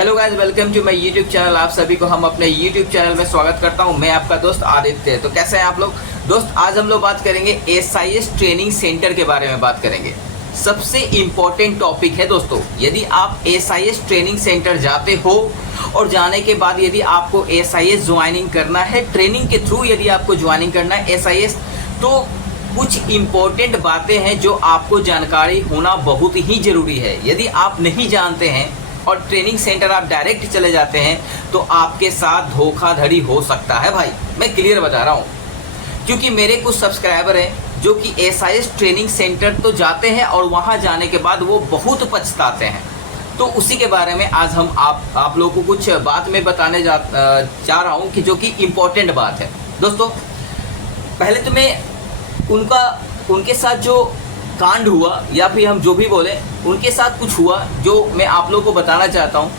Hello guys, welcome to my YouTube channel. आप सभी को हम अपने यूट्यूब चैनल में स्वागत करता हूं। मैं आपका दोस्त आदित्य। तो कैसे हैं आप लोग दोस्त? आज हम लोग बात करेंगे एसआईएस ट्रेनिंग सेंटर के बारे में बात करेंगे। सबसे इम्पोर्टेंट टॉपिक है दोस्तों। यदि आप एसआईएस ट्रेनिंग सेंटर जाते हो और जाने के बाद यदि आपको एसआईएस ज्वाइनिंग करना है, ट्रेनिंग के थ्रू यदि आपको ज्वाइनिंग करना है एसआईएस, तो कुछ इम्पोर्टेंट बातें हैं जो आपको जानकारी होना बहुत ही ज़रूरी है। यदि आप नहीं जानते हैं और ट्रेनिंग सेंटर आप डायरेक्ट चले जाते हैं तो आपके साथ धोखाधड़ी हो सकता है भाई। मैं क्लियर बता रहा हूँ, क्योंकि मेरे कुछ सब्सक्राइबर हैं जो कि एसआईएस ट्रेनिंग सेंटर तो जाते हैं और वहाँ जाने के बाद वो बहुत पछताते हैं। तो उसी के बारे में आज हम आप लोगों को कुछ बात में बताने जा रहा हूँ कि जो कि इम्पोर्टेंट बात है। दोस्तों, पहले तो मैं उनके साथ जो कांड हुआ या फिर हम जो भी बोले, उनके साथ कुछ हुआ जो मैं आप लोगों को बताना चाहता हूँ।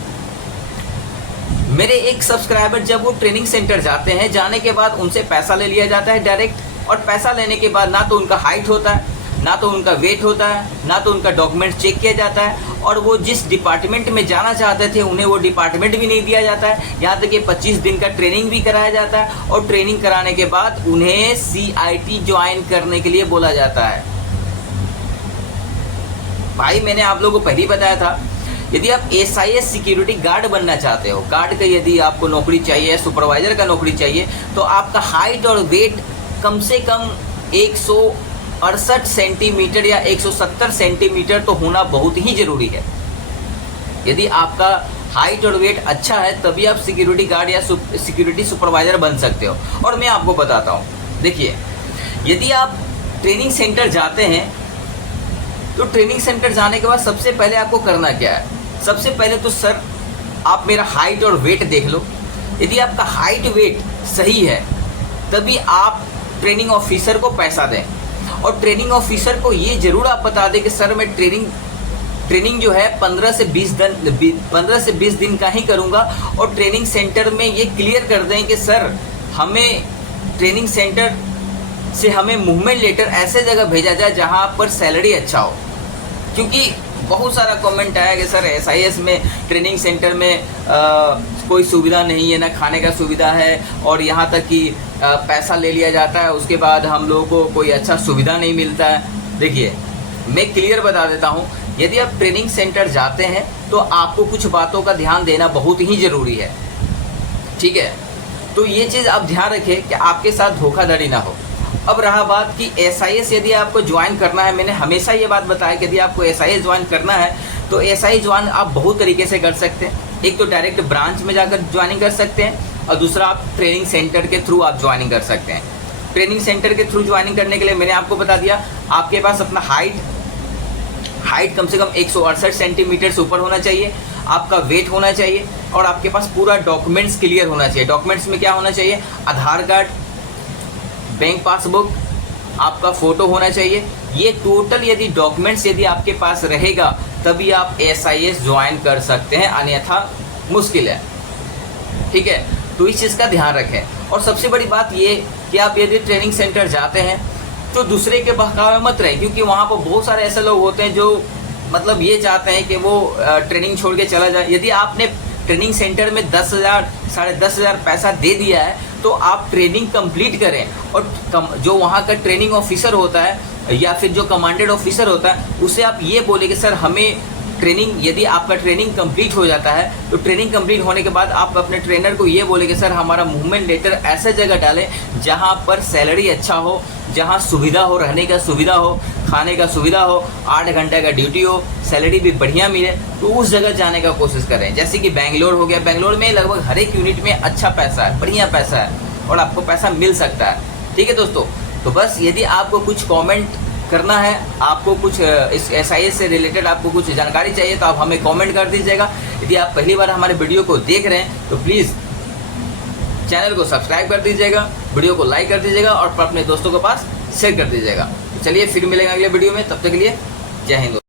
मेरे एक सब्सक्राइबर जब वो ट्रेनिंग सेंटर जाते हैं, जाने के बाद उनसे पैसा ले लिया जाता है डायरेक्ट, और पैसा लेने के बाद ना तो उनका हाइट होता है, ना तो उनका वेट होता है, ना तो उनका डॉक्यूमेंट चेक किया जाता है, और वो जिस डिपार्टमेंट में जाना चाहते थे उन्हें वो डिपार्टमेंट भी नहीं दिया जाता है। यहाँ तक कि 25 दिन का ट्रेनिंग भी कराया जाता है, और ट्रेनिंग कराने के बाद उन्हें CIT ज्वाइन करने के लिए बोला जाता है। भाई, मैंने आप लोगों को पहले ही बताया था, यदि आप एसआईएस सिक्योरिटी गार्ड बनना चाहते हो, गार्ड का यदि आपको नौकरी चाहिए, सुपरवाइजर का नौकरी चाहिए, तो आपका हाइट और वेट कम से कम 168 सेंटीमीटर या 170 सेंटीमीटर तो होना बहुत ही ज़रूरी है। यदि आपका हाइट और वेट अच्छा है तभी आप सिक्योरिटी गार्ड या सिक्योरिटी सुपरवाइजर बन सकते हो। और मैं आपको बताता हूँ, देखिए, यदि आप ट्रेनिंग सेंटर जाते हैं तो ट्रेनिंग सेंटर जाने के बाद सबसे पहले आपको करना क्या है? सबसे पहले तो सर आप मेरा हाइट और वेट देख लो। यदि आपका हाइट वेट सही है तभी आप ट्रेनिंग ऑफिसर को पैसा दें, और ट्रेनिंग ऑफिसर को ये ज़रूर आप बता दें कि सर मैं ट्रेनिंग जो है 15 से 20 दिन का ही करूँगा, और ट्रेनिंग सेंटर में ये क्लियर कर दें कि सर हमें ट्रेनिंग सेंटर से हमें मूवमेंट लेटर ऐसे जगह भेजा जाए जहां पर सैलरी अच्छा हो। क्योंकि बहुत सारा कमेंट आया कि सर एसआईएस में ट्रेनिंग सेंटर में कोई सुविधा नहीं है, ना खाने का सुविधा है, और यहाँ तक कि पैसा ले लिया जाता है, उसके बाद हम लोगों को कोई अच्छा सुविधा नहीं मिलता है। देखिए, मैं क्लियर बता देता हूँ, यदि आप ट्रेनिंग सेंटर जाते हैं तो आपको कुछ बातों का ध्यान देना बहुत ही ज़रूरी है, ठीक है? तो ये चीज़ आप ध्यान रखें कि आपके साथ धोखाधड़ी ना हो। अब रहा बात कि एसआईएस यदि आपको ज्वाइन करना है, मैंने हमेशा ये बात बताया कि यदि आपको एसआईएस ज्वाइन करना है तो एसआईएस ज्वाइन आप बहुत तरीके से कर सकते हैं। एक तो डायरेक्ट ब्रांच में जाकर ज्वाइनिंग कर सकते हैं, और दूसरा आप ट्रेनिंग सेंटर के थ्रू आप ज्वाइनिंग कर सकते हैं। ट्रेनिंग सेंटर के थ्रू ज्वाइनिंग करने के लिए मैंने आपको बता दिया, आपके पास अपना हाइट कम से कम 168 सेंटीमीटर से ऊपर होना चाहिए, आपका वेट होना चाहिए, और आपके पास पूरा डॉक्यूमेंट्स क्लियर होना चाहिए। डॉक्यूमेंट्स में क्या होना चाहिए? आधार कार्ड, बैंक पासबुक, आपका फ़ोटो होना चाहिए। ये टोटल यदि डॉक्यूमेंट्स यदि आपके पास रहेगा तभी आप एसआईएस ज्वाइन कर सकते हैं, अन्यथा मुश्किल है, ठीक है? तो इस चीज़ का ध्यान रखें। और सबसे बड़ी बात ये कि आप यदि ट्रेनिंग सेंटर जाते हैं तो दूसरे के बहकावे मत रहें, क्योंकि वहाँ पर बहुत सारे ऐसे लोग होते हैं जो मतलब ये चाहते हैं कि वो ट्रेनिंग छोड़ के चला जाए। यदि आपने ट्रेनिंग सेंटर में 10,000 साढ़े 10,000 पैसा दे दिया है तो आप ट्रेनिंग कंप्लीट करें, और जो वहाँ का ट्रेनिंग ऑफिसर होता है या फिर जो कमांडेड ऑफिसर होता है उसे आप ये बोले कि सर हमें ट्रेनिंग, यदि आपका ट्रेनिंग कंप्लीट हो जाता है तो ट्रेनिंग कंप्लीट होने के बाद आप अपने ट्रेनर को ये बोले कि सर हमारा मूवमेंट लेटर ऐसे जगह डालें जहाँ पर सैलरी अच्छा हो, जहाँ सुविधा हो, रहने का सुविधा हो, खाने का सुविधा हो, 8 घंटे का ड्यूटी हो, सैलरी भी बढ़िया मिले, तो उस जगह जाने का कोशिश करें। जैसे कि बेंगलोर हो गया, बेंगलोर में लगभग हर एक यूनिट में अच्छा पैसा है, बढ़िया पैसा है, और आपको पैसा मिल सकता है, ठीक है दोस्तों? तो बस यदि आपको कुछ कमेंट करना है, आपको कुछ इस एसआईएस से रिलेटेड आपको कुछ जानकारी चाहिए तो आप हमें कमेंट कर दीजिएगा। यदि आप पहली बार हमारे वीडियो को देख रहे हैं तो प्लीज़ चैनल को सब्सक्राइब कर दीजिएगा, वीडियो को लाइक कर दीजिएगा, और अपने दोस्तों के पास शेयर कर दीजिएगा। चलिए फिर मिलेंगे अगले वीडियो में, तब तक के लिए जय हिंद।